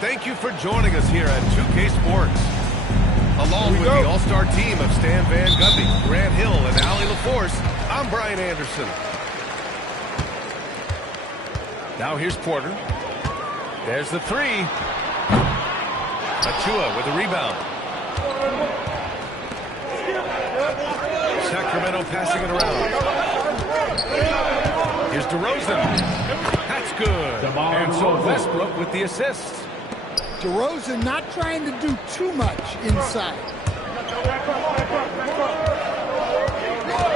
thank you for joining us here at 2K Sports. Along with the all-star team of Stan Van Gundy, Grant Hill, and Allie LaForce, I'm Brian Anderson. Now here's Porter. There's the three. Achua with the rebound. Sacramento passing it around. Here's DeRozan. That's good. And so Westbrook with the assist. DeRozan not trying to do too much inside.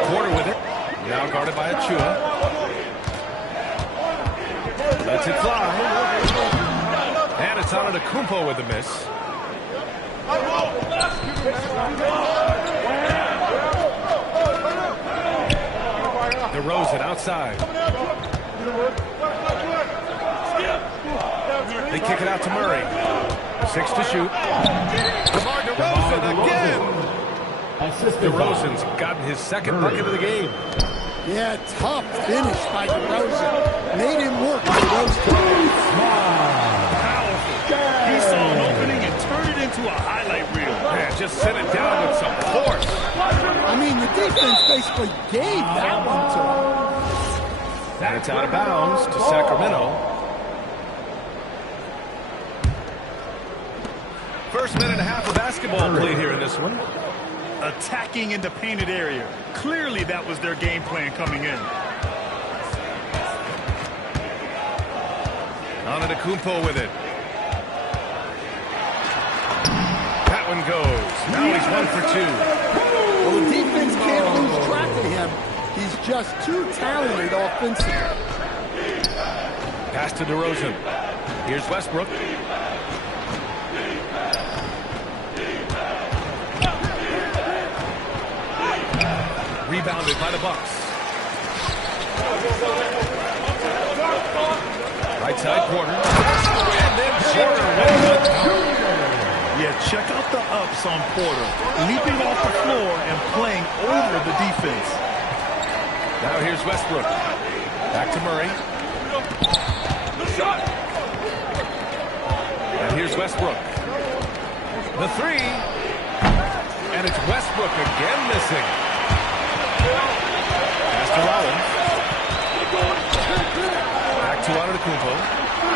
Porter with it. Now guarded by Achua. Lets it fly. And it's on Antetokounmpo with the miss. DeRozan outside. They kick it out to Murray. 6 to shoot. DeMar DeRozan again. DeRozan's gotten his second bucket of the game. Yeah, tough finish by DeRozan. Made him work for those guys. Powerful. He saw an opening and turned it into a highlight reel. Man, just sent it down with some force. I mean, the defense basically gave that one to him. And it's out of bounds to Sacramento. First minute and a half of basketball played here in this one. Attacking in the painted area. Clearly that was their game plan coming in. Antetokounmpo with it. That one goes. Now he's 1 for 2. Well, the defense can't lose track of him. He's just too talented offensively. Pass to DeRozan. Here's Westbrook. Rebounded by the Bucks. Right side Porter. And then Porter with the Yeah, check out the ups on Porter. Leaping off the floor and playing over the defense. Now here's Westbrook. Back to Murray. And here's Westbrook. The three. And it's Westbrook again missing. Pass to Rollins. Back to Antetokounmpo.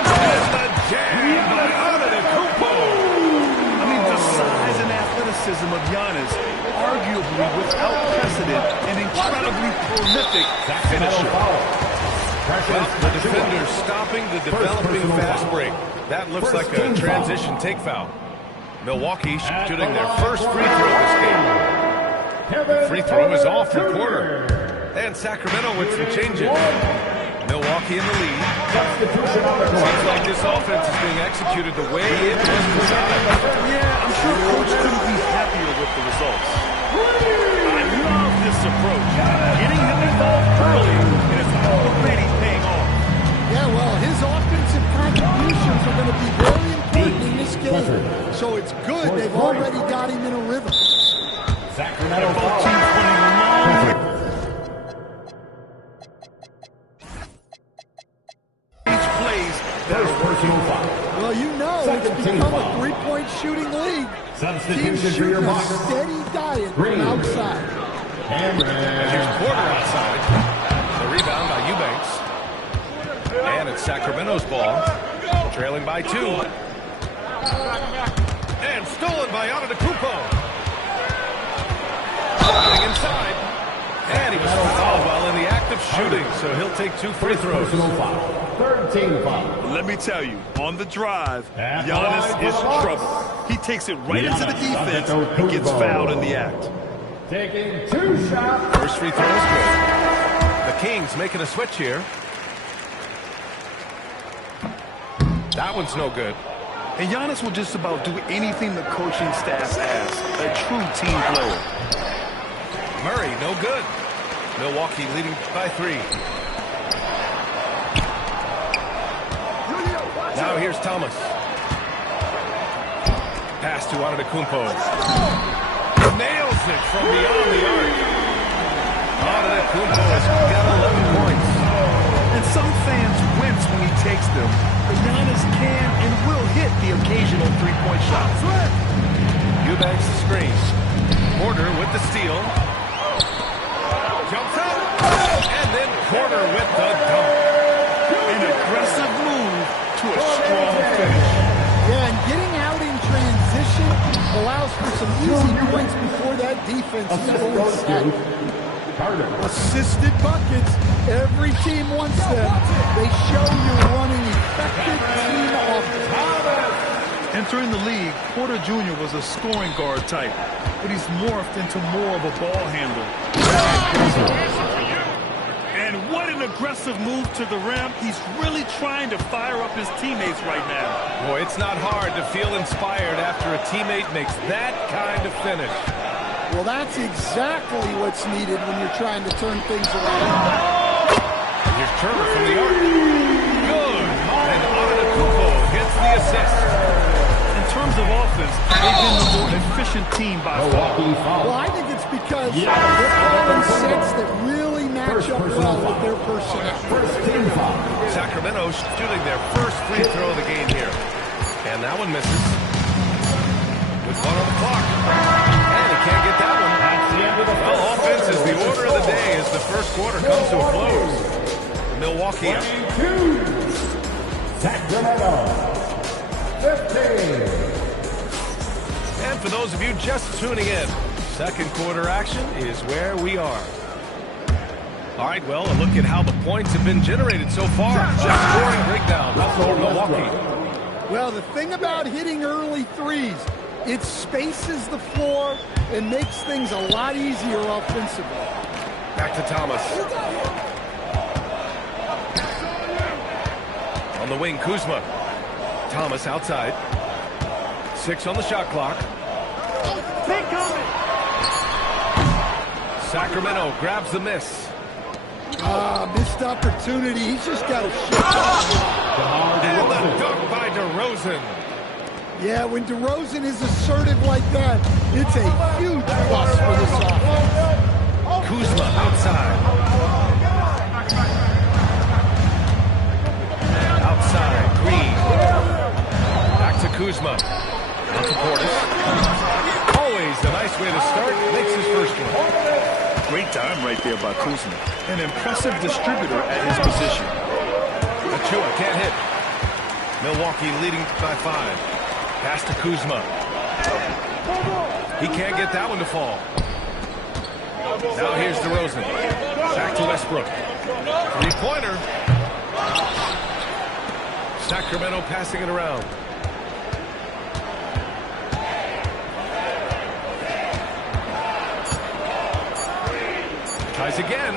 There's the jam by Antetokounmpo. I mean, the size and athleticism of Giannis, arguably without precedent, an incredibly prolific finisher. Well, the defender's stopping the developing fast break. That looks like a transition take foul. Milwaukee shooting their first free throw this game. The free throw is off for Porter. And Sacramento with some changes. Milwaukee in the lead. Seems like this offense is being executed the way it was designed. Yeah, I'm sure coach couldn't be happier with the results. I love this approach. Getting him involved early, and it's already paying off. Yeah, well, his offensive contributions are going to be very important in this game. So it's good they've already got him in a rhythm. Sacramento both teams running long plays that are working. Well, you know, it's become a three-point shooting league. Teams shooting a steady diet from outside. And here's Porter outside. The rebound by Eubanks. And it's Sacramento's ball. Trailing by 2. And stolen by Antetokounmpo. Running inside. And he was fouled while in the act of shooting, so he'll take 2 free throws. Third team foul. Let me tell you, on the drive, Giannis is trouble. He takes it right into the defense and gets fouled in the act. Taking 2 shots. First free throw is good. The Kings making a switch here. That one's no good. And Giannis will just about do anything the coaching staff asks. A true team player. Murray, no good. Milwaukee leading by 3. Now here's Thomas. Pass to Antetokounmpo. Nails it from beyond the arc. Antetokounmpo has got 11 points. And some fans wince when he takes them, but Giannis can and will hit the occasional three-point shot. Eubanks the screen. Porter with the steal. Jumps up. And then Porter with the dunk. An aggressive move to a strong finish. Yeah, and getting out in transition allows for some easy points before that defense is fully set. Assisted buckets. Every team wants them. They show you're running effective team offense. Entering the league, Porter Jr. was a scoring guard type, but he's morphed into more of a ball handler. And what an aggressive move to the rim. He's really trying to fire up his teammates right now. Boy, it's not hard to feel inspired after a teammate makes that kind of finish. Well, that's exactly what's needed when you're trying to turn things around. Here's Turner from the arc. Good. And Antetokounmpo gets the assist. In terms of offense, they've been the more efficient team by far. Well, I think it's because they're calling sets that really match up well with their personnel. Sacramento shooting their first free throw of the game here. And that one misses. With one on the clock. And he can't get that one. Well, offense is the order of the day as the first quarter comes to a close. Milwaukee up. Sacramento. 15. And for those of you just tuning in, second quarter action is where we are. All right, well, a look at how the points have been generated so far. Scoring breakdown for Milwaukee. Well, the thing about hitting early threes, it spaces the floor and makes things a lot easier offensively. Back to Thomas. On the wing, Kuzma. Thomas outside. 6 on the shot clock. Sacramento grabs the miss. Missed opportunity. He's just got to shoot. And the dunk by DeRozan. Yeah, when DeRozan is assertive like that, it's a huge plus for this offense. Kuzma outside. Outside, Green. Back to Kuzma. Out to Portis. Always a nice way to start. Makes his first one. Great time right there by Kuzma. An impressive distributor at his position. Achua can't hit. Milwaukee leading by 5. Pass to Kuzma. He can't get that one to fall. Now here's DeRozan. Back to Westbrook. Three-pointer. Sacramento passing it around. Tries again.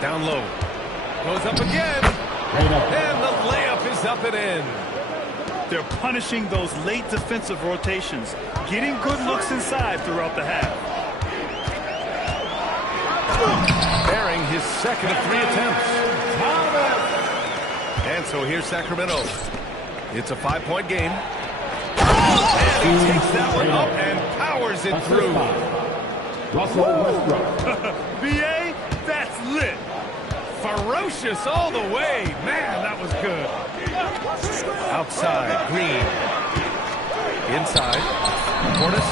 Down low. Goes up again. And the layup is up and in. They're punishing those late defensive rotations, getting good looks inside throughout the half. Bearing his second of 3 attempts. And so here's Sacramento. It's a 5-point game. And he takes that one up and powers it through. Russell Westbrook. BA, that's lit. Ferocious all the way. Man, that was good. Outside, Green. Inside. Portis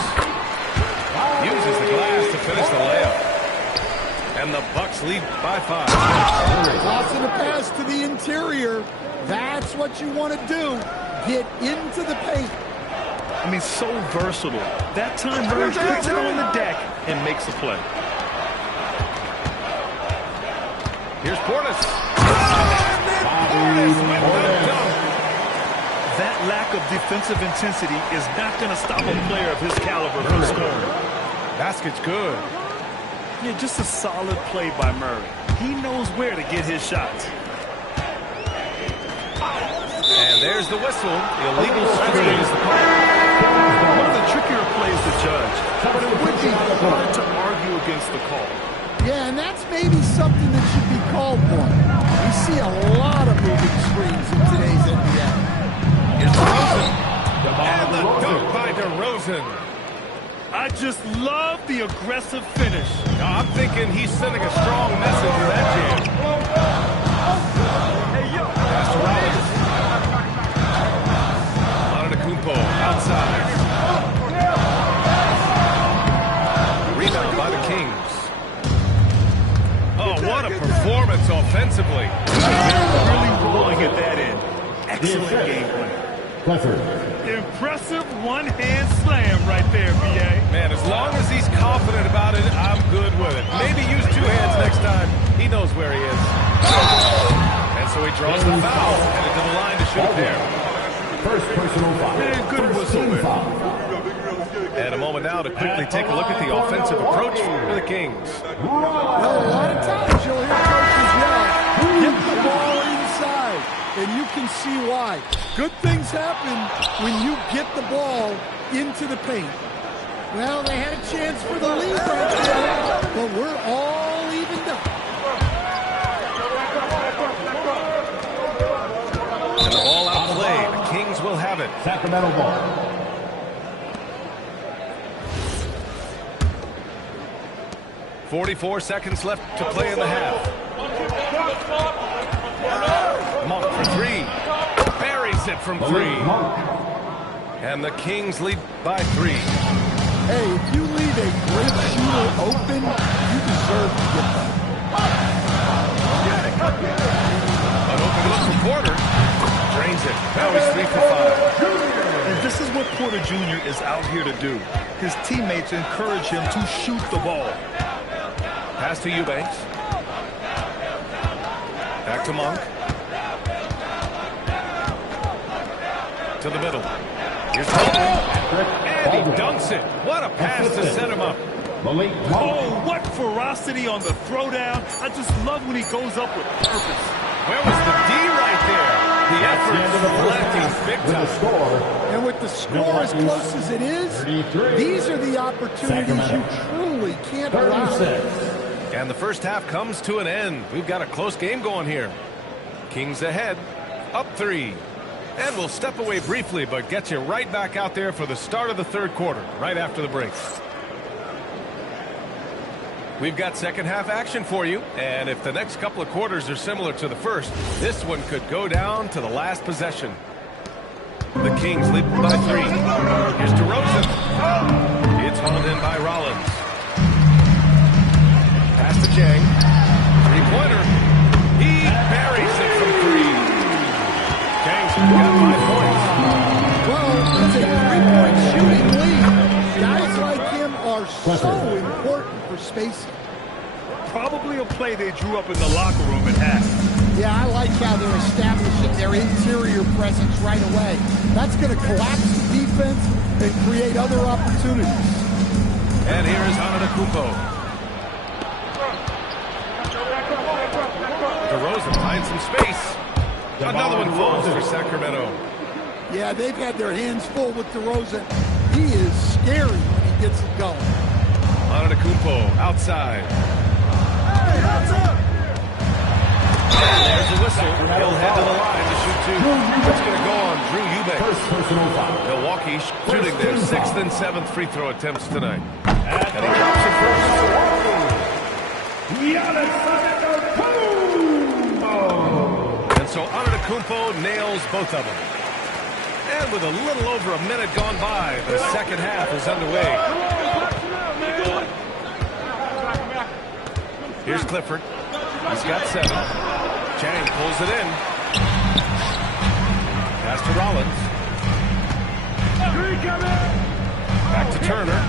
uses the glass to finish the layup. And the Bucks lead by 5. Tossing a pass to the interior. That's what you want to do. Get into the paint. I mean, so versatile. That time, Murray puts it on the deck and makes a play. Here's Portis. Portis with the dunk. That lack of defensive intensity is not going to stop a player of his caliber from scoring. Basket's good. Yeah, just a solid play by Murray. He knows where to get his shots. And there's the whistle. Illegal screen is the call. One of the trickier plays to judge, but it would be hard to argue against the call. Yeah, and that's maybe something that should be called more. We see a lot of moving screens in today's NBA. Here's DeRozan. And the dunk by DeRozan. I just love the aggressive finish. Now, I'm thinking he's sending a strong message with that jam. Pass to Rollins. Antetokounmpo outside. Rebound by the Kings. Oh, what a performance offensively. They're really rolling at that end. Excellent game plan. Impressive one-hand slam right there, B.A. Man, as long as he's confident about it, I'm good with it. Maybe use two hands next time. He knows where he is. And so he draws the foul, headed to the line to shoot a pair. First personal foul. Man, good whistle there. And a moment now to quickly take a look at the offensive approach for the Kings. Well, a lot of times you'll hear coaches yell, get the ball inside, and you can see why. Good things happen when you get the ball into the paint. Well, they had a chance for the lead right there, but we're all evened up. And the ball out of play. The Kings will have it. Sacramento ball. .44 seconds left to play in the half. Monk for three. Buries it from three. And the Kings lead by 3. Hey, if you leave a great shooter open, you deserve to get that. An open look from Porter. Drains it. Now he's 3 for 5. And this is what Porter Jr. is out here to do. His teammates encourage him to shoot the ball. Pass to Eubanks. Back to Monk. To the middle. Here's Holden. And he dunks it. What a pass to set him up. Oh, what ferocity on the throwdown. I just love when he goes up with purpose. Where was the D right there? The effort left big time. And with the score as close as it is, these are the opportunities you truly can't allow. And the first half comes to an end. We've got a close game going here. Kings ahead, up 3. And we'll step away briefly, but get you right back out there for the start of the third quarter, right after the break. We've got second half action for you, and if the next couple of quarters are similar to the first, this one could go down to the last possession. The Kings lead by 3. Here's DeRozan. It's hauled in by Rollins. Pass to Jang. Three-pointer. He buries it from 3. Jang's got 5 points. Well, it's a 3-point shooting lead. Guys like him are so important for spacing. Probably a play they drew up in the locker room at half. Yeah, I like how they're establishing their interior presence right away. That's going to collapse the defense and create other opportunities. And here is Antetokounmpo. DeRozan finds some space. Another one falls for Sacramento. Yeah, they've had their hands full with DeRozan. He is scary when he gets it going. Antetokounmpo outside. And there's a whistle. He'll head to the line to shoot 2. It's going to go on Drew Eubanks. Milwaukee shooting their 6th and 7th free throw attempts tonight. And he drops it first. And so Antetokounmpo nails both of them. And with a little over a minute gone by, the second half is underway. Here's Clifford. He's got 7. Chang pulls it in. Pass to Rollins. Back to Turner.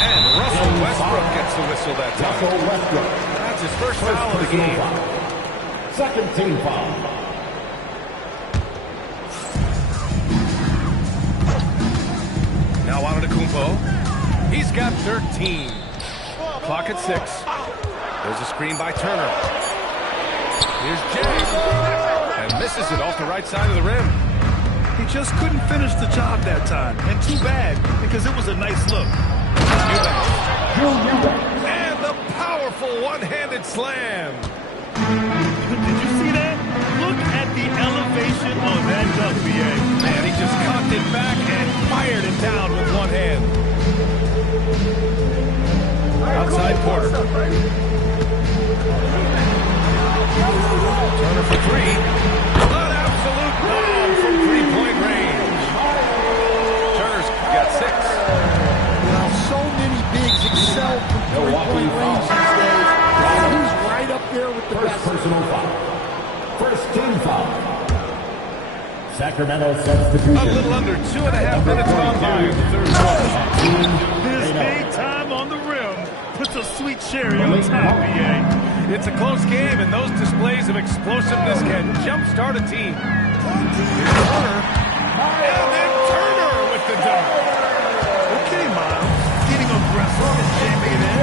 And Russell Westbrook gets the whistle that time. That's his first foul of the game. Second team foul. Now Antetokounmpo. He's got 13. Clock at 6. There's a screen by Turner. Here's Jay. And misses it off the right side of the rim. He just couldn't finish the job that time. And too bad, because it was a nice look. And the powerful one-handed slam. Did you see that? Look at the elevation on that dunk, B.A. And he just cocked it back and fired it down with one hand. quarter. Turner for three. An absolute bomb from three-point range. Turner's got 6. Well, so many bigs excel from three-point range these days. And he's right up there with the best. Personal foul. First team foul. Sacramento substitution. A little under 2.5 minutes gone by in the third quarter. His big time on the rim puts a sweet cherry on top, BA. It's a close game, and those displays of explosiveness can jumpstart a team. Here's Turner. And then Turner with the dunk. Okay, Miles. Getting aggressive and jamming it in.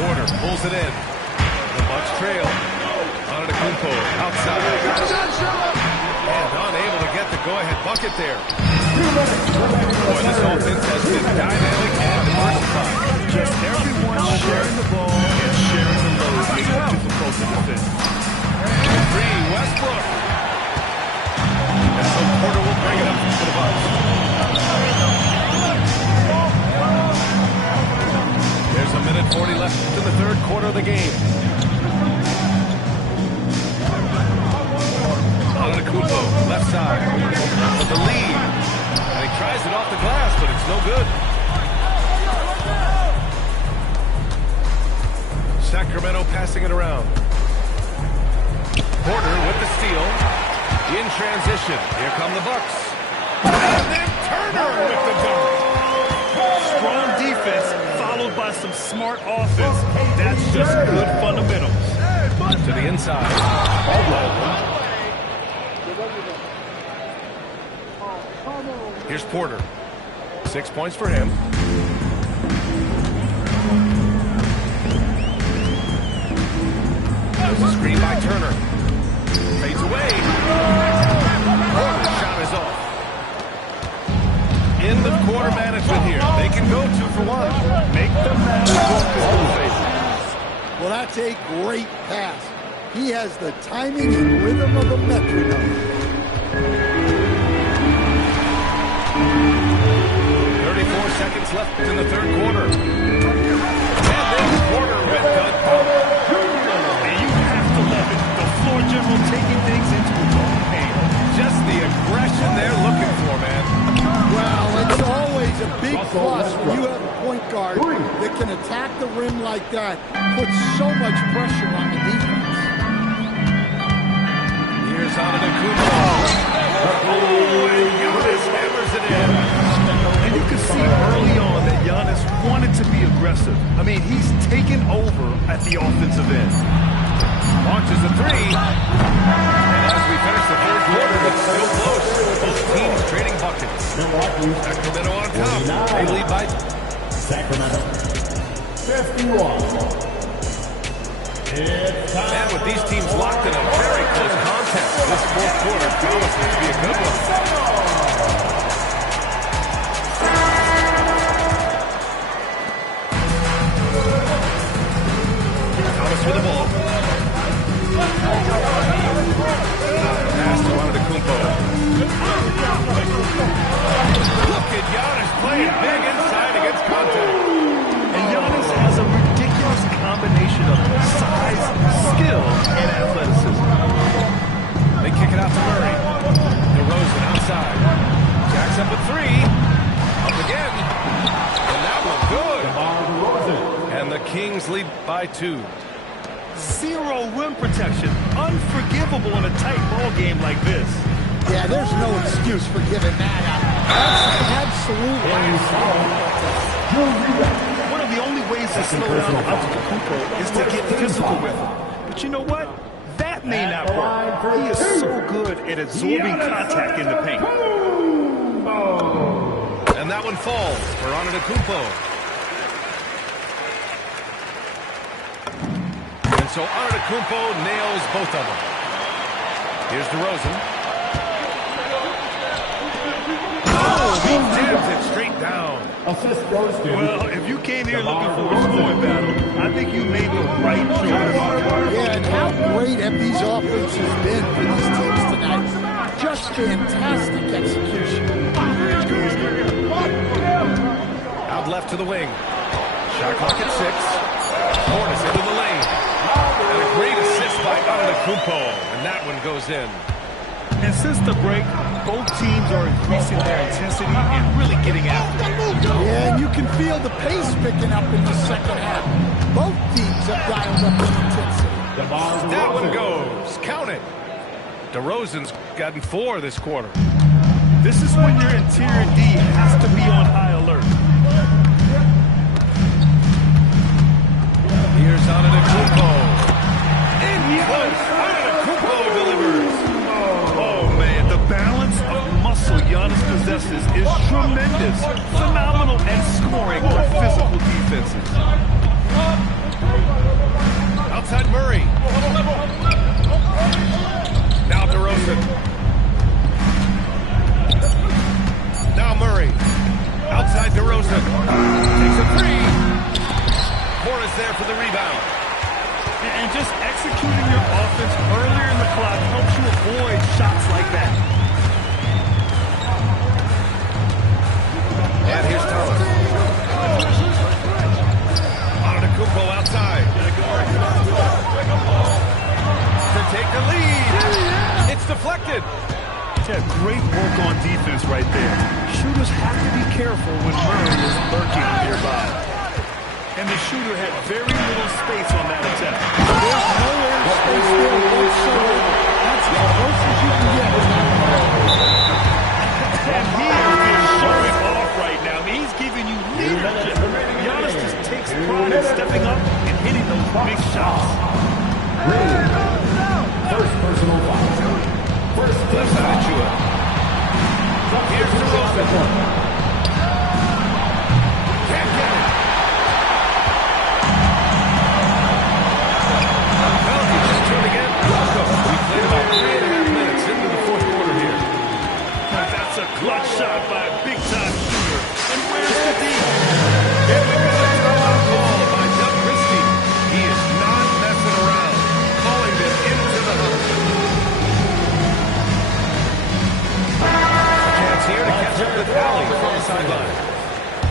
Porter pulls it in. The Bucks trail. Antetokounmpo outside. And unable to get the go-ahead bucket there. Boy, this offense has been dynamic and diversified. Just everyone sharing the ball and sharing the load makes it difficult to defend. Three, Westbrook. And so Porter will bring it up for the Bucks. There's a minute 40 left in the third quarter of the game. Antetokounmpo, left side, with the lead. And he tries it off the glass, but it's no good. Sacramento passing it around. Porter with the steal. In transition. Here come the Bucks. And then Turner with the dunk. Strong defense followed by some smart offense. That's just good fundamentals. To the inside. Here's Porter. 6 points for him. There's a screen by Turner. Fades away. Porter's shot is off. End of quarter management here. They can go 2 for 1. Make the match focus. Well, that's a great pass. He has the timing and rhythm of a metronome. 34 seconds left in the third quarter. And then Porter with the dunk. And you have to love it. The floor general taking things into his own hand. Just the aggression they're looking for, man. Well, it's always a big plus when you have a point guard that can attack the rim like that, put so much pressure on the defense. Here's Antetokounmpo. Oh, and Giannis hammers it in. And you can see early on that Giannis wanted to be aggressive. I mean, he's taken over at the offensive end. Launches a three. And as we finish the third quarter, it's still close. Both teams trading buckets. Sacramento on top. They lead by Sacramento 51. And with these teams locked in a very close contest, this fourth quarter promises to be a good one. Thomas with the ball. Pass to Antetokounmpo. Look at Giannis playing big inside against contact. And Giannis has a ridiculous combination of size, skill, and athleticism. They kick it out to Murray. DeRozan outside. Jacks up a three. Up again. And that one good. And the Kings lead by 2. Zero rim protection. Unforgivable in a tight ball game like this. Yeah, there's no excuse for giving that up. That's absolutely. One of the only ways to slow down Antetokounmpo is to get physical with him. But you know what? That may not work. He is so good at absorbing contact in the paint. And that one falls for Antetokounmpo. And so Antetokounmpo nails both of them. Here's DeRozan. Oh, he jams it straight down. Assist goes to. Well, if you came here looking for a scoring battle, I think you made the right choice. Yeah, and how great have these offenses been for these teams tonight? Just fantastic execution. left to the wing. Shot clock at 6. Portis into the lane. And a great assist by Antetokounmpo, and that one goes in. And since the break, both teams are increasing their intensity and really getting after it. Yeah, and you can feel the pace picking up in the second half. Both teams have dialed up the intensity. That one goes. Count it. DeRozan's gotten 4 this quarter. This is when your interior D has to be on high alert. Here's Antetokounmpo. In close. Antetokounmpo delivers. Oh, man, the balance of muscle Giannis possesses is tremendous. Phenomenal at scoring for physical defenses. Outside Murray. Now DeRozan. Now Murray. Outside DeRozan. Takes a 3. Portis there for the rebound. And just executing your offense earlier in the clock helps you avoid shots like that. And here's Thomas. Antetokounmpo outside. To take the lead. It's deflected. Yeah, great work on defense right there. Shooters have to be careful when Murray is lurking nearby. And the shooter had very little space on that attempt. There's no air space there whatsoever. That's as close as you can get with that. And he is just showing off right now. I mean, he's giving you leadership. Giannis just takes pride in stepping up and hitting those big shots. First personal foul. First Left side of Chua. Here's DeRozan. Can't get it. Pelicans just turning in. Welcome. We played about 3.5 minutes into the fourth quarter here. That's a clutch shot by a big-time shooter. And where's the D? Here we go. Timeout call by Doug Christie. He is not messing around. Calling them into the hunt. Chance here to catch up with Allie from the sideline.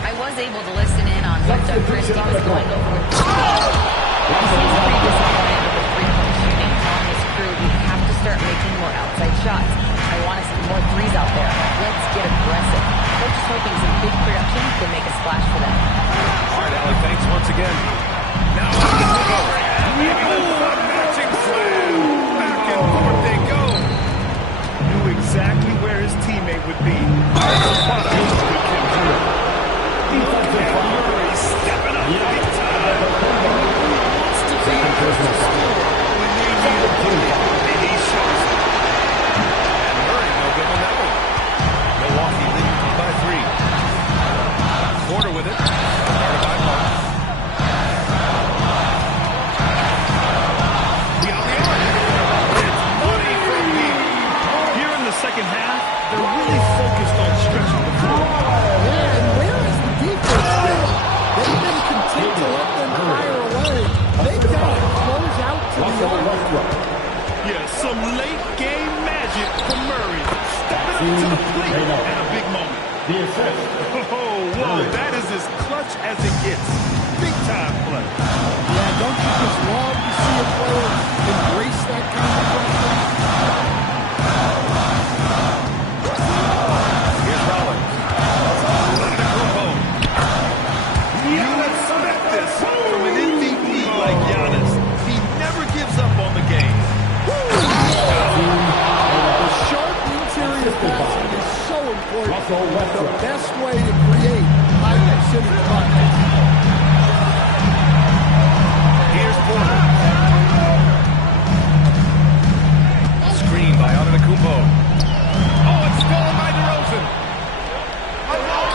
I was able to listen in on what Doug Christie was going over with the team. He seems pretty disappointed with the three-point shooting, telling his crew we have to start making more outside shots. I want to see more threes out there. Let's get aggressive. Coach is hoping some big production can make a splash for them. All right, Allie, thanks once again. Now Antetokounmpo. Ooh, a matching slam. Back and forth they go. Knew exactly where his teammate would be. That's a product of good chemistry. And Murray stepping up big time. Wants to be the first to score when they need a bucket, and he shows it. And Murray, no good on that one. Milwaukee leading by 3. Porter with it. Guarded by Mark. Beyond the arc. It's money from deep. Here in the second half, they're really focused on stretching the floor. Yeah, and where is the defense been? They've been content to let them fire away. They've got to close out to the arc. Yeah, some late game magic from Murray. Stepping up to the plate at a big moment. The assist. Oh, whoa, that is as clutch as it gets. Big time play. Yeah, don't you just love to see a player embrace that kind of pressure? Here's Rollins. Antetokounmpo. You expect this from an MVP like Giannis. He never gives up on the game. The sharp interior passing is so important. The best way to create high-precision buckets. Here's Porter. Screen by Antetokounmpo. Oh, it's stolen by DeRozan.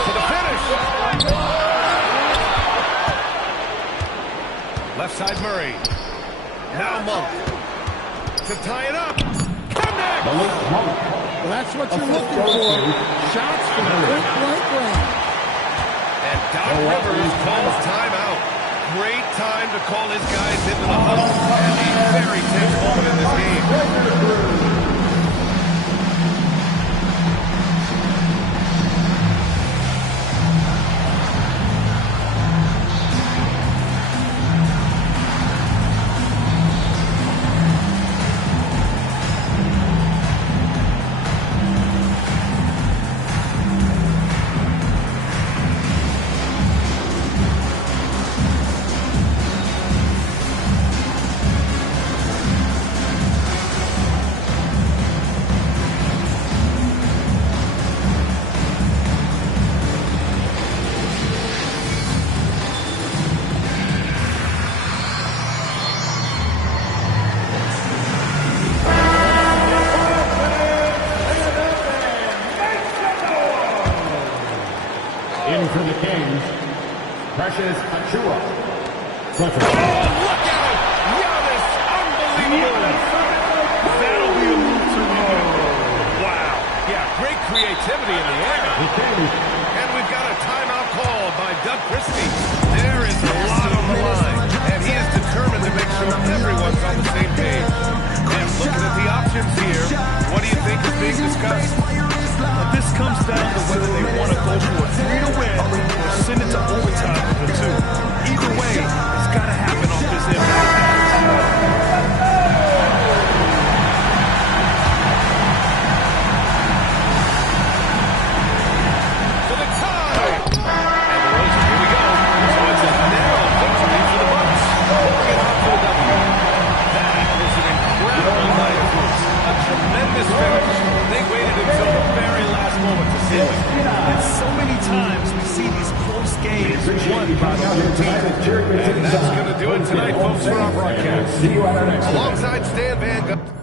To the finish. Left side Murray. Now Monk. To tie it up. Connect. Well, that's what you're looking for. Shots from point-blank range. And Doc Rivers calls timeout. Great time to call his guys into the huddle. And a very tense moment in this game. Precious Achiuwa. Oh, look at it! Giannis, unbelievable! That'll be a move to remember. Wow. Yeah, great creativity in the air. And we've got a timeout called by Doug Christie. There is a lot on the line, and he is determined to make sure everyone's on the same page. And looking at the options here, what do you think is being discussed? This comes down to whether they want to go for a 3 to win or send it to overtime for the 2. Either way, it's got to happen off this impact. For the tie! And the Roses, here we go. So it's a narrow victory for the Bucks. Pouring it out for the W. That was an incredible night of hoops. A tremendous finish. They waited until the very last moment to seal it. And so many times we see these close games won by the home team. And that's going to do it tonight, folks, for our broadcast. See you at our next one. Alongside Stan Van Gundy.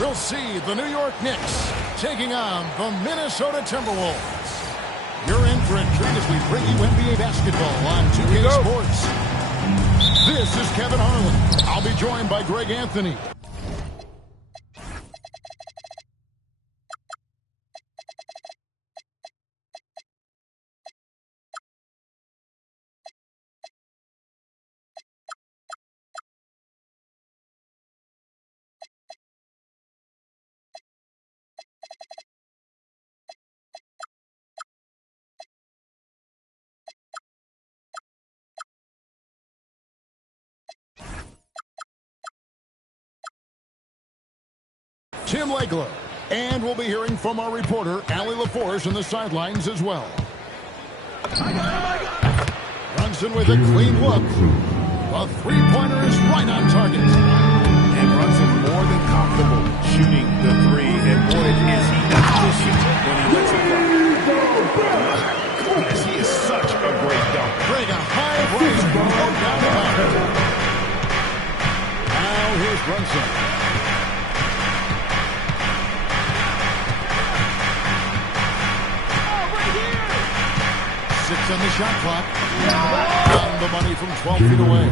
We'll see the New York Knicks taking on the Minnesota Timberwolves. You're in for a treat as we bring you NBA basketball on 2K Sports. This is Kevin Harlan. I'll be joined by Greg Anthony. Tim Legler. And we'll be hearing from our reporter, Allie LaForge, on the sidelines as well. Brunson with a clean look. The three-pointer is right on target. And Brunson more than comfortable shooting the 3. And boy, is he efficient when he lets it fly. Goodness, he is such a great dunk. Greg, a high riser. No doubt about it. Now here's Brunson. On the shot clock. On the money from 12 feet away.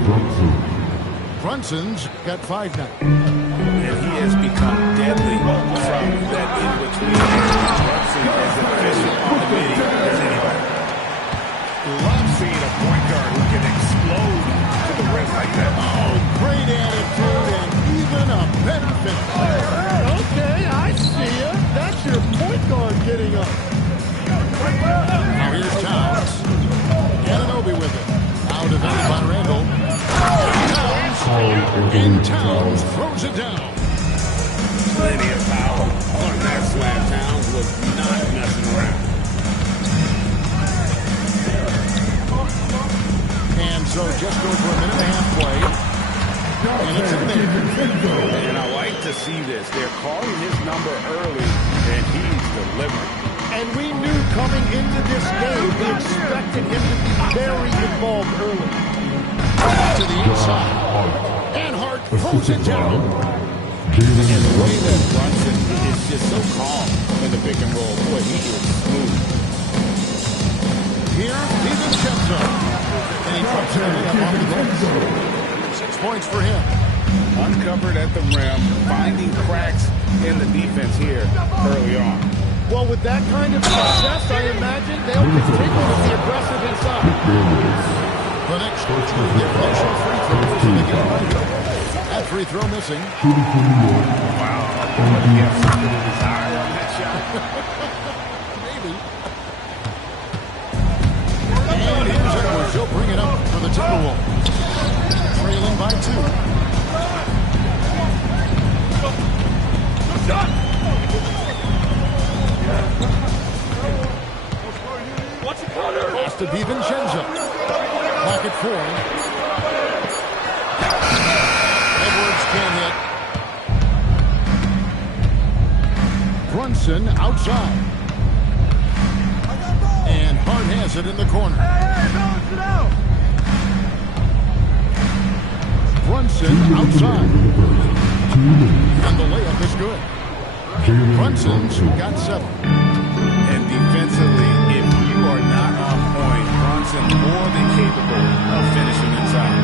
Brunson's got 5 now. And he has become deadly from that in-between. Brunson is efficient on the mid as anybody. Love seeing a point guard who can explode to the rim like that. Oh, great attitude and even a better on getting up. Now here's Towns. Anunoby with it. Now defended by Randall. And Towns throws it down. Plenty of power on that slam. Towns was not messing around. And so just over a minute and a half play. And it's in there. And I like to see this. They're calling his number early, and he's delivering. And we knew coming into this game, we expected him to be very involved early. To the inside. And Hart throws it down. And the way that Brunson is just so calm in the pick and roll. Boy, he is smooth. Here, DiVincenzo. And he drops it off the bench. 6 points for him. Uncovered at the rim, finding cracks in the defense here early on. Well, with that kind of success, I imagine they'll continue to be aggressive inside. The next deflection free throw is in the game. That free throw missing. Wow. He has something to desire on that shot. Maybe. And here's Edwards. He'll bring it up for the Timberwolves. Trailing by 2. Pass to DiVincenzo. Back at 4. Edwards can't hit. Brunson outside. And Hart has it in the corner. Brunson outside. And the layup is good. Brunson's got 7. And defensively, if you are not on point, Brunson more than capable of finishing inside.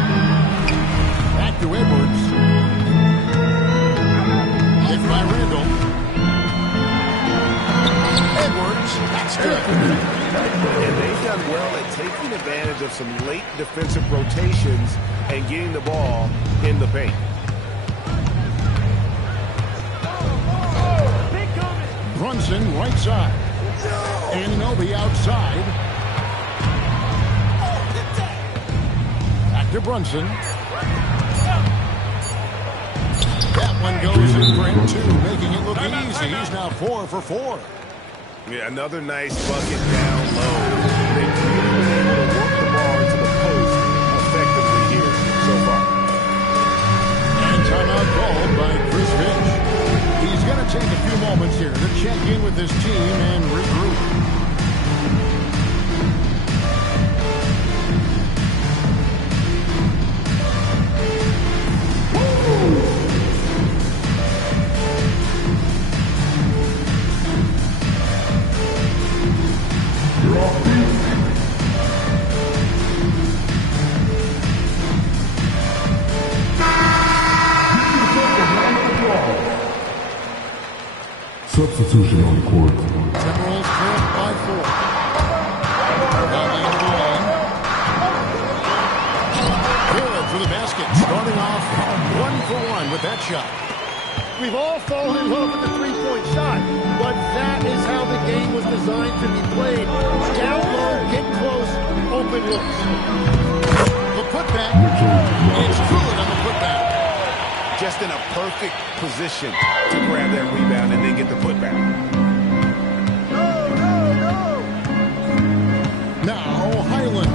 Back to Edwards. Hit by Randall. Edwards, that's good. And they've done well at taking advantage of some late defensive rotations and getting the ball in the paint. Brunson right side. Anunoby outside. Back to Brunson. That one goes in for him too, making it look easy. He's now 4 for 4. Yeah, another nice bucket down low. They've really been able to work the ball into the post effectively here so far. And timeout called by Chris Finch. He's going to take a few moments here to check in with his team and regroup. Substitution on the court. Timberwolves trail by 4. Down the end of the lane. Good for the basket. Starting off 1 for 1 with that shot. We've all fallen in love with the three-point shot, but that is how the game was designed to be played. Down low, get close, open looks. The putback. It's good on the putback. Just in a perfect position to grab that rebound and then get the putback. Now Highland.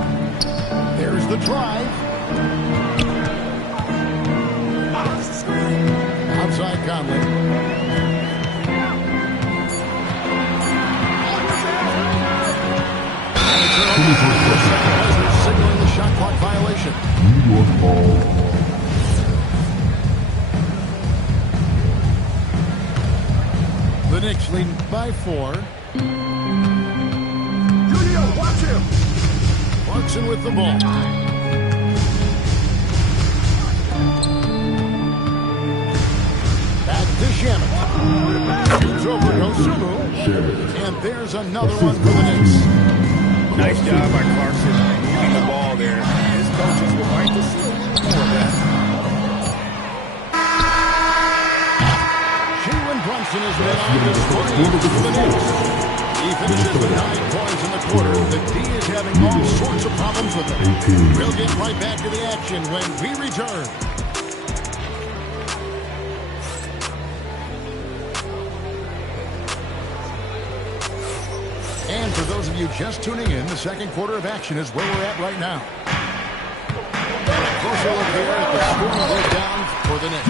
There's the drive. Outside Conley. Signaling the shot clock violation. New York ball. The Knicks lead by 4. Julio, watch him. Clarkson with the ball. Back to Shamet. Shoots over Dosunmu. And there's another one for the Knicks. Nice job by Clarkson moving the ball there. His coaches would like to see a little more of that. Jalen Brunson Boston has been on the spree for the Knicks. He finishes with 9 points in the quarter. The D is having all sorts of problems with him. We'll get right back to the action when we return. And for those of you just tuning in, the second quarter of action is where we're at right now. And a closer look here at the scoring breakdown for the Knicks.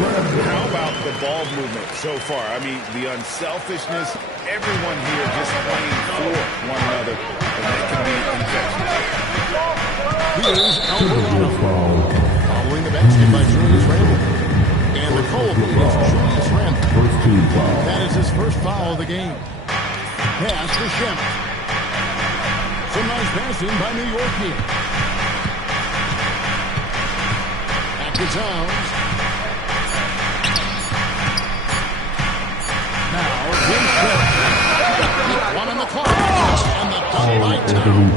How about the ball movement so far? I mean, the unselfishness, everyone here just playing for one another, and that can be infectious. Here's Alvarado. Following the basket by Julius Randle. And the call is Julius Randle. That is his first foul of the game. Pass for Shemp. Some nice passing by New York here. Back to Towns. Now, here's Shemp. One on the clock. And the dunk by Towns.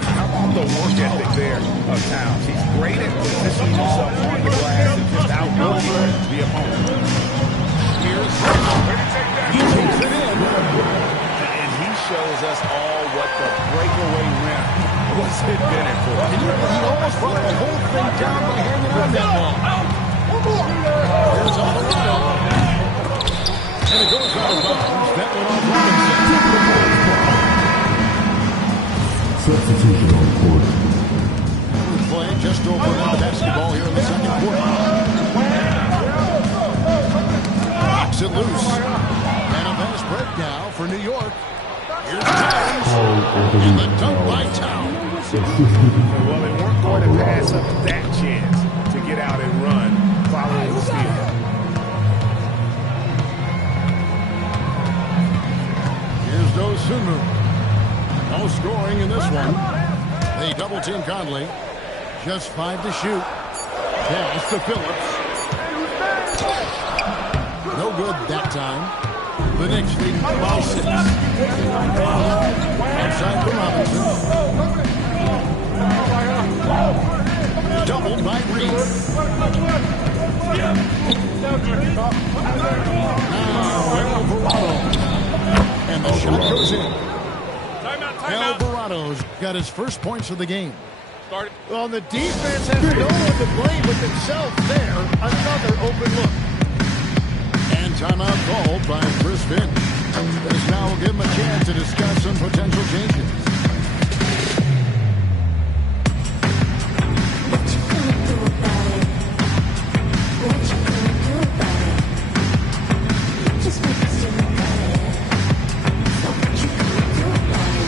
How about the work ethic there of Towns? He's great at positioning himself on the glass and just outworking the opponent. Here's Randle. He takes it in. Shows us all what the breakaway rim was invented for. He almost brought the whole thing down by hanging on that ball. Here's Alvarado. And it goes out of bounds. That went off Robinson. Substitution on court. We're playing just over now basketball here in the second quarter. Knocks it loose. And a fast break now for New York. Here's Towns, and the dunk by Towns. Well, they weren't going to pass up that chance to get out and run following the steal. Here's Dosunmu. No scoring in this one. They double-team Conley. Just 5 to shoot. Pass to Phillips. No good that time. The Knicks leading by 6. Outside for Robinson. Doubled by Reed. Now Alvarado. And the shot goes in. Alvarado's got his first points of the game. Well, the defense has no one to blame but themselves there. Another open look. And timeout called by Chris Finch. This now will give him a chance to discuss some potential changes. What you gonna do about it? What you gonna do about it? Just make us feel about it. So what you gonna do about it?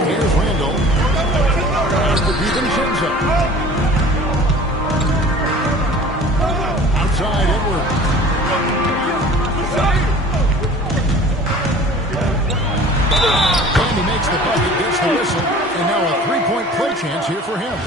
Here's Randall. After DiVincenzo. Outside Edwards. And he makes the bucket, gets the whistle, and now a three-point play chance here for him.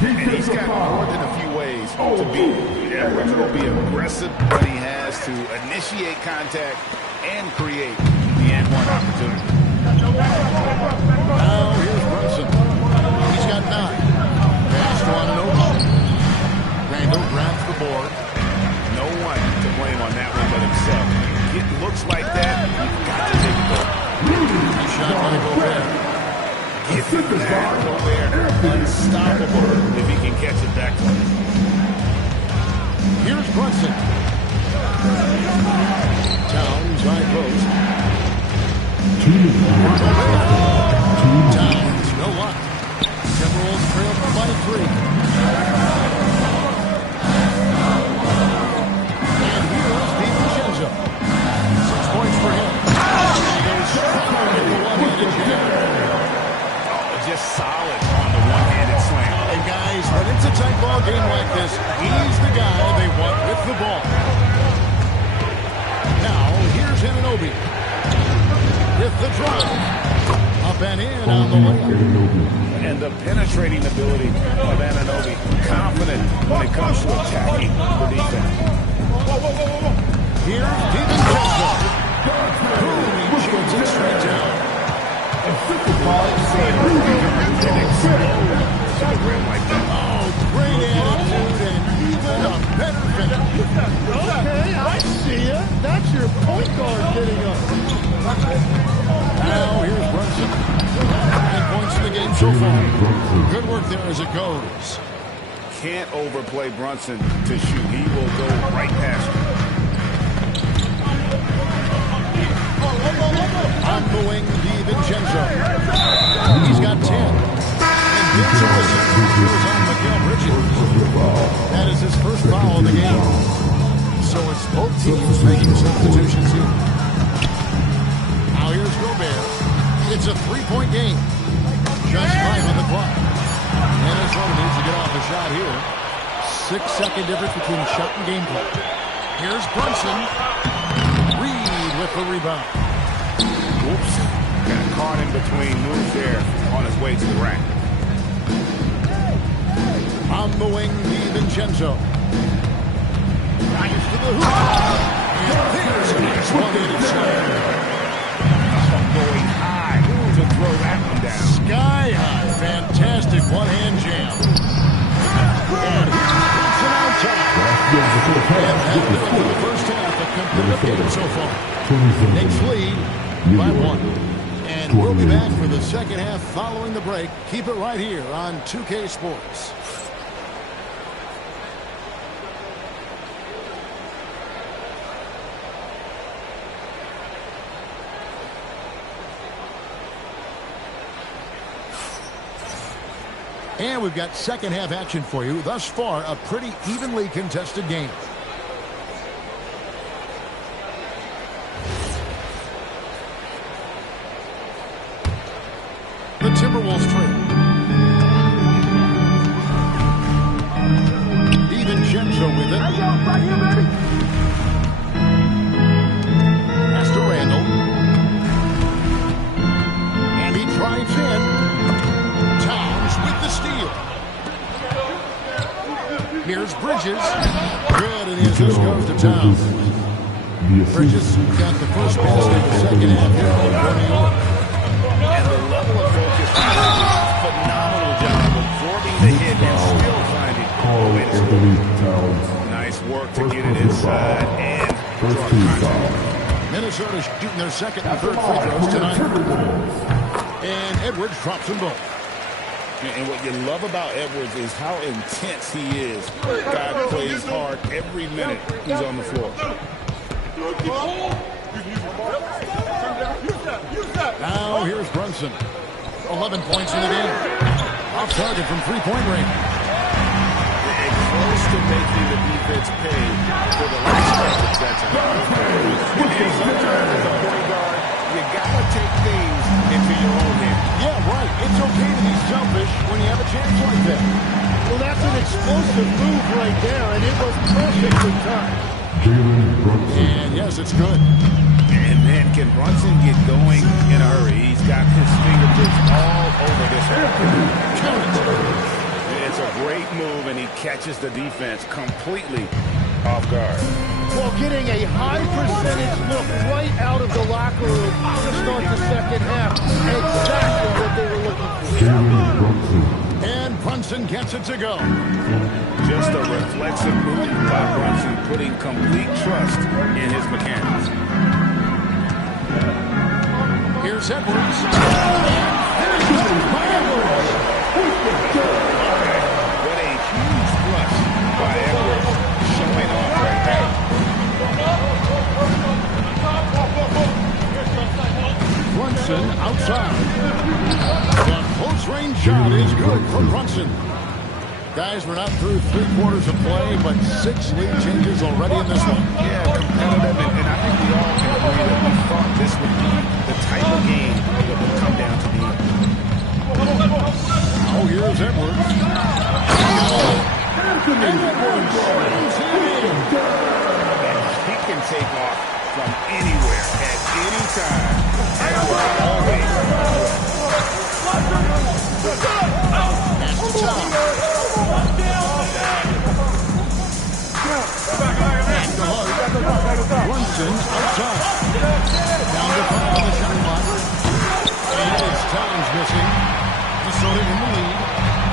And he's got more than a few ways to beat. Edwards will be aggressive when he has to initiate contact and create the and-one opportunity. Now here's Brunson. He's got 9. Pass to Anunoby. Randall grabs the board. No one to blame on that one but himself. It looks like that, you've got to take it there. Nice shot by Gobert. Get that Gobert unstoppable if he can catch it back to him. Here's Brunson. Towns high post. Towns, no luck. Timberwolves trail by 3. And here's DiVincenzo. 6 points for him. And he goes strong in the one-handed jam. Just solid on the one-handed slam. And guys, when it's a tight ball game like this, he's the guy they want with the ball. Now, here's Anunoby. With the drive. Up and in on the layup. And the penetrating ability of Anunoby. Confident when it comes to attacking the defense. Here's DiVincenzo. Boom, he shoots it straight down. Oh, great attitude and even a better finish. Okay, I see ya. That's your point guard getting up. Now here's Brunson. 9 points in the game so far. Good work there as it goes. Can't overplay Brunson to shoot. He will go right past you. On the wing, DiVincenzo. He's got 10. And Vince goes on Mikal Bridges. That is his first foul of the game. So it's both teams making substitutions here. Now here's Gobert. It's a 3-point game. Just 5 on the clock. Minnesota needs to get off a shot here. 6-second difference between shot and game clock. Here's Brunson. Reed with the rebound. Oops. Got caught in between moves there on his way to the rack. On the wing, DiVincenzo. Drives to the hoop. And there's a nice one-handed slam. Going high to throw that one down. Sky high. Fantastic one-hand jam. And here's Brunson on top. And that's it for the first half. A competitive game so far. Knicks lead by 1. And we'll be back for the second half following the break. Keep it right here on 2K Sports. And we've got second half action for you. Thus far, a pretty evenly contested game. The Timberwolves trail. DiVincenzo with it. Pass to Randall. And he drives in. Towns with the steal. Here's Bridges. Good, and his this goes to Towns. Bridges got the first basket of the second half here for New York. And the level of focus, phenomenal job absorbing the hit and still finding a way to score. Nice work to get it inside and draw contact. Minnesota's shooting their second and third free throws tonight. And Edwards drops them both. And what you love about Edwards is how intense he is. Guy plays hard every minute he's on the floor. Now here's Brunson. 11 points in the game. Off target from three-point range. Close to making the defense pay for the last efforts that time. And sometimes as a point guard, you gotta take things into your own hands. Yeah, right. It's okay to be selfish when you have a chance like that. Well, that's an explosive move right there, and it was perfectly timed. And yes, it's good. And then can Brunson get going in a hurry? He's got his fingertips all over this area. It's a great move, and he catches the defense completely off guard. Well, getting a high percentage look right out of the locker room to start the second half. Exactly what they were looking for. And Brunson gets it to go. Just a reflexive move by Brunson, putting complete trust in his mechanics. Here's Edwards. What a huge thrust by Edwards, showing off right there. Brunson outside. The close-range shot is good for Brunson. Guys, we're not through 3 quarters of play, but 6 lead changes already in this one. Yeah, competitive, and I think we all can agree that we thought this would be the type of game that would come down to the end. Oh, here's Edwards. Edwards slams him in. And he can take off from anywhere at any time. And always. Pass to Tom. Back to Hart. Minnesota in the lead.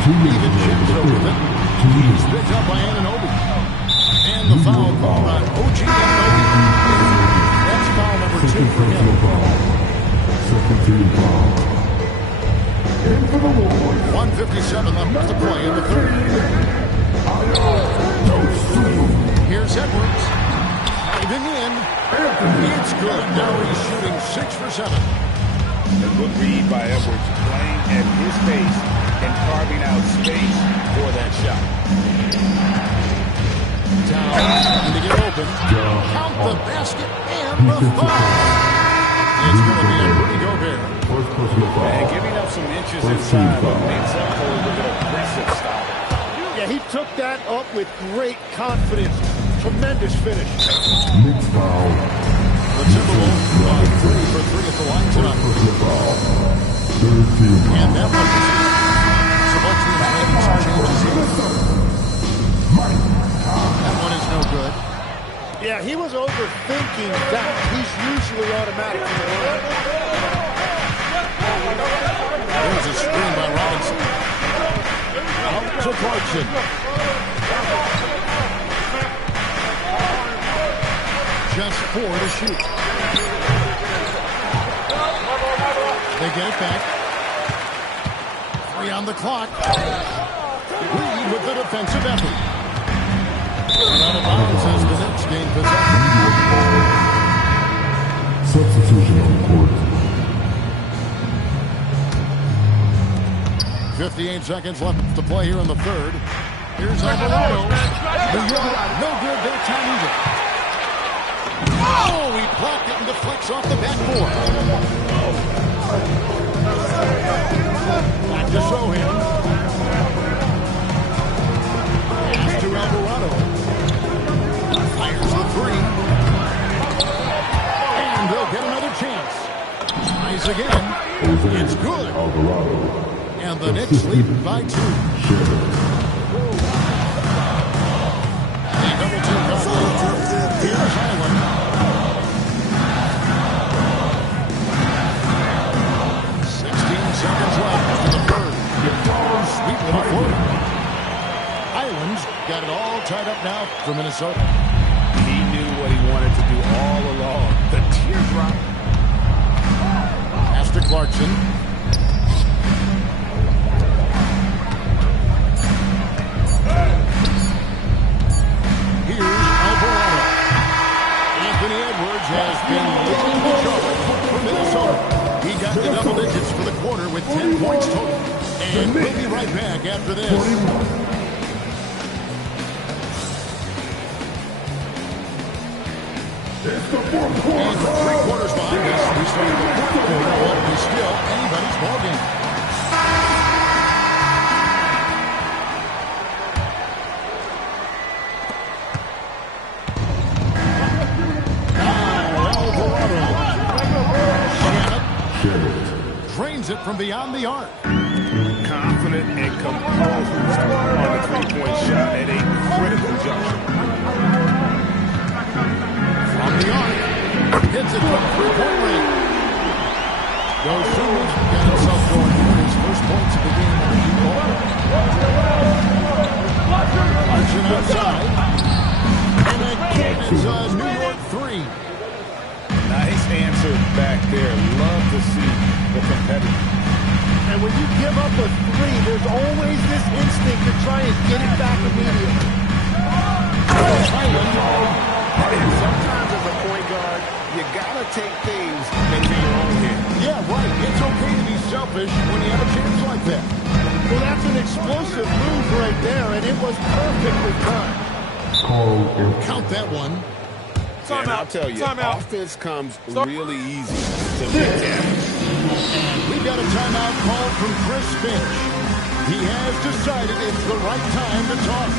2 minutes Even remaining in Jim's the over third. it. 2 He's minutes. picked up by Anunoby. And the foul called on OG Anunoby. That's foul number 2 Second for him. personal foul. Second team foul. In for the Warriors. 1:57 left to play in the third. Here's Edwards. Diving in. It's good. Now he's shooting 6 for 7. A good read by Edwards, playing at his pace and carving out space for that shot. Down trying to get open. Count the basket and the foul. It's going to be a Rudy Gobert. First personal foul. And giving up some inches First team inside what foul. makes up for a bit of aggressive stop. Yeah, he took that up with great confidence. Tremendous finish. Next foul. The Timberwolves are 3 for 3 at the line First tonight. personal foul. Third team foul. And that one is Sabonis making some changes here. That one is no good. Yeah, he was overthinking that. He's usually automatic. There's a screen by Robinson. Out to Clarkson. Just 4 to shoot. They get it back. 3 on the clock. Reed with the defensive effort. And out of bounds as the Knicks gain possession. Substitution on the court. 58 seconds left to play here in the third. Here's Alvarado. No good that time either. Oh, he blocked it and deflects off the backboard. Back to Sohan. Pass to Alvarado. Fires the 3. And they'll get another chance. Tries again. It's good. Alvarado. And the Knicks lead by 2. They double team coverage. Here's Highland. 16 seconds left in the third. Sweep to the floor. Highland's got it all tied up now for Minnesota. He knew what he wanted to do all along. The teardrop. Pass to Clarkson. Here's Alvarado. Anthony Edwards has been leading the charge for Minnesota. He got to double digits for the quarter with 10 points total. And we'll be right back after this. And 3 quarters behind us. We started the fourth quarter. Well, it's still anybody's ballgame. Drains it from beyond the arc. Confident and composed on the three-point shot at a critical juncture. From the arc. Hits it from 3-point range. Goes through. Got himself going for his first points of the game on the deep ball. Larson outside. And again, it's a New York 3. Nice answer back there. Love to see the competitor. And when you give up a 3, there's always this instinct to try and get it back immediately. Sometimes as a point guard, you gotta take things into your own hand. Yeah, right. It's okay to be selfish when you have a chance like that. Well, that's an explosive move right there, and it was perfectly timed. Count that one. And I'll tell you, offense comes really easy to make happen. And we got a timeout call from Chris Finch. He has decided it's the right time to talk.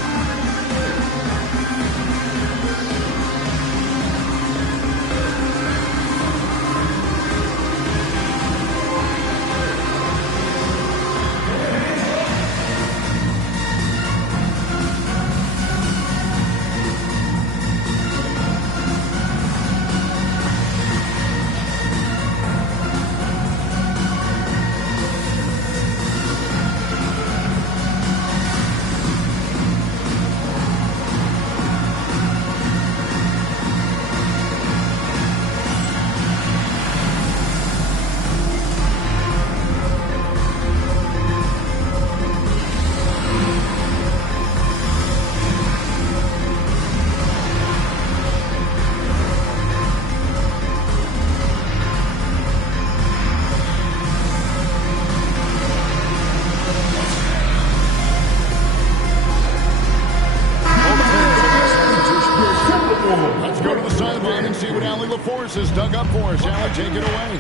reverse is dug up for us. Allie, take it away.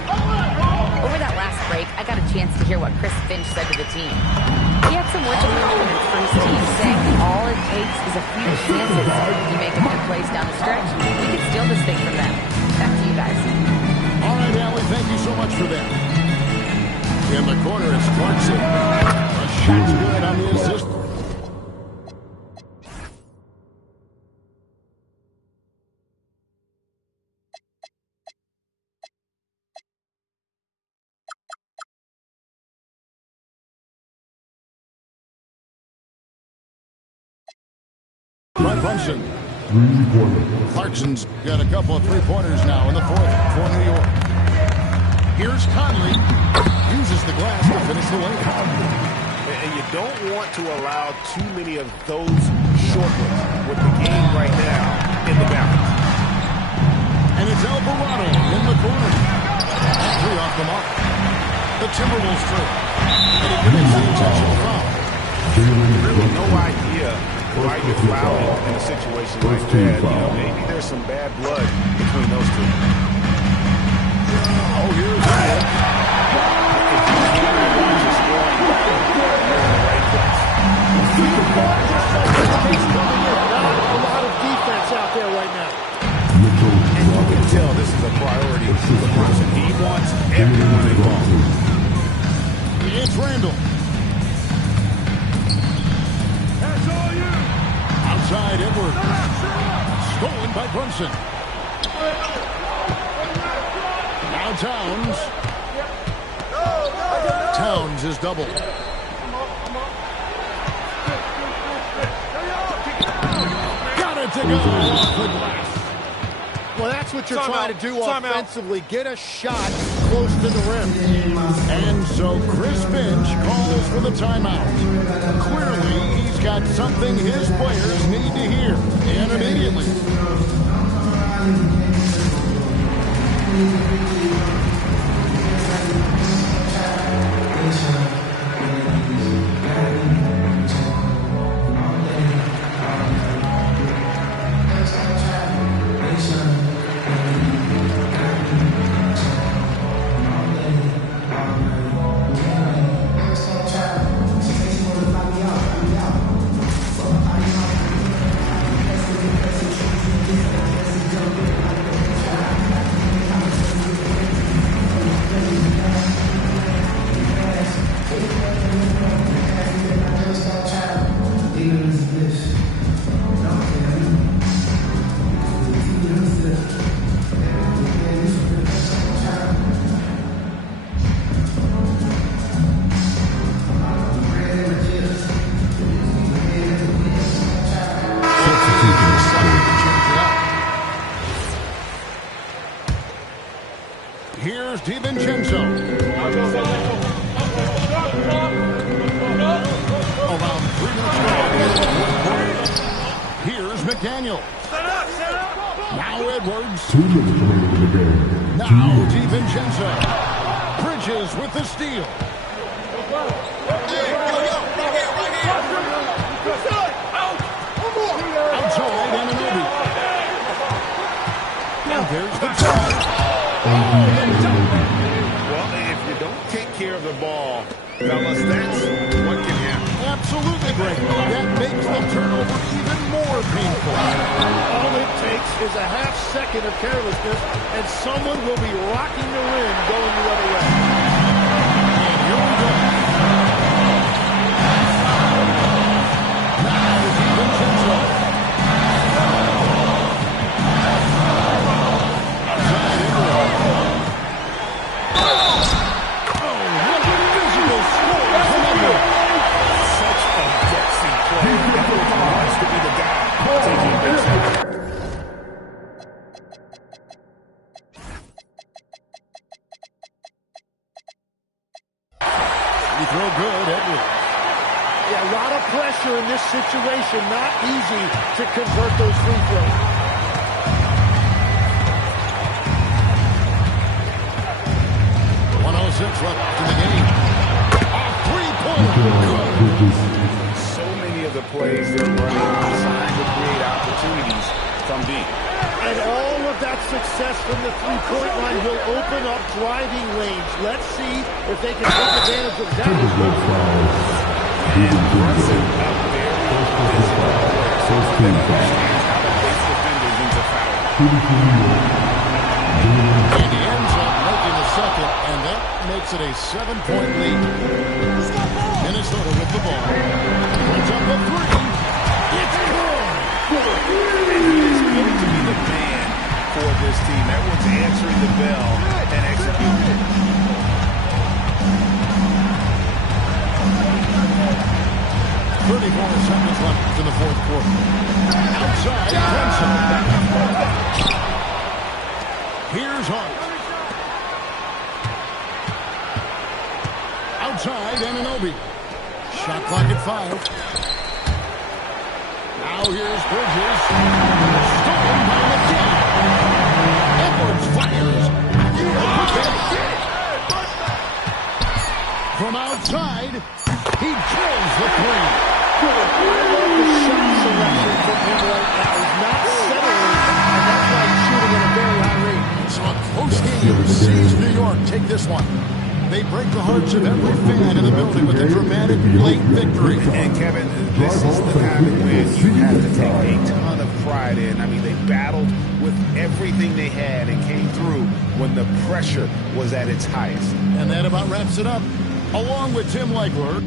Over that last break, I got a chance to hear what Chris Finch said to the team. He had some words of confidence for his team, saying all it takes is a few chances. You make a few plays down the stretch, we could steal this thing from them. Back to you guys. All right, Allie, thank you so much for that. In the corner, it's Clarkson. A shot's good on the assist. By Brunson. Clarkson's got a couple of three-pointers now in the fourth for New York. Here's Conley. Uses the glass to finish the way. And you don't want to allow too many of those short ones with the game right now in the balance. And it's Alvarado in the corner. Three off the mark. The Timberwolves through. And he commits the intentional foul. Really no idea why you're fouling in a situation like that. You know, maybe there's some bad blood between those two. Oh, here's that. Not a lot of defense out there right now. And you can tell this is a priority for Brunson. He wants everyone involved. It's Randall. Outside Edwards. Stolen by Brunson. Now Towns. Towns is doubled. Got it to go off the glass. Well, that's what you're Time trying out. to do Time out. offensively. Get a shot close to the rim. And so Chris Finch calls for the timeout. Clearly, he's got something his players need to hear. And immediately. Here's DiVincenzo. Around 3 minutes left. Here's McDaniel. Now Edwards. 2 minutes remaining in the game. Now DiVincenzo. Bridges with the steal. Outside Anunoby. Now there's the charge. Well, if you don't take care of the ball, fellas, that's what can happen. Absolutely, Greg. That makes the turnover even more painful. All it takes is a half second of carelessness, and someone will be rocking the rim going the other way. And here we go. Now DiVincenzo. Outside Edwards. Oh, what a visual score from Edwards. Such a gutsy play. Edwards wants to be the guy taking this shot. You throw good, Edwards. Yeah, a lot of pressure in this situation. Not easy to convert those free throws. .106 left in the game. A three-pointer. So many of the plays they're running are designed to create opportunities from deep. And all of that success from the three-point line will open up driving lanes. Let's see if they can take advantage of that. And Brunson out there is first team foul. How to face defenders into foul. And he ends up making the second, and that makes it a 7-point lead. Minnesota with the ball. Puts up a three. It's good. And he is going to be the man for this team. Everyone's answering the bell and executing. Seconds left in the fourth quarter. Outside, Brunson. Here's Hart. Outside, Anunoby. Shot clock at 5. Now here's Bridges. Stolen by McKinney. Edwards fires. From outside, he drills the three. I love the shot selection from him right now. He's not settling, and that's why he's shooting at a very high rate. So a close game sees New York take this one. They break the hearts of every fan in the building with a dramatic late victory. And Kevin, this is the kind of win you have to take a ton of pride in. I mean, they battled with everything they had and came through when the pressure was at its highest. And that about wraps it up. Along with Tim Legler,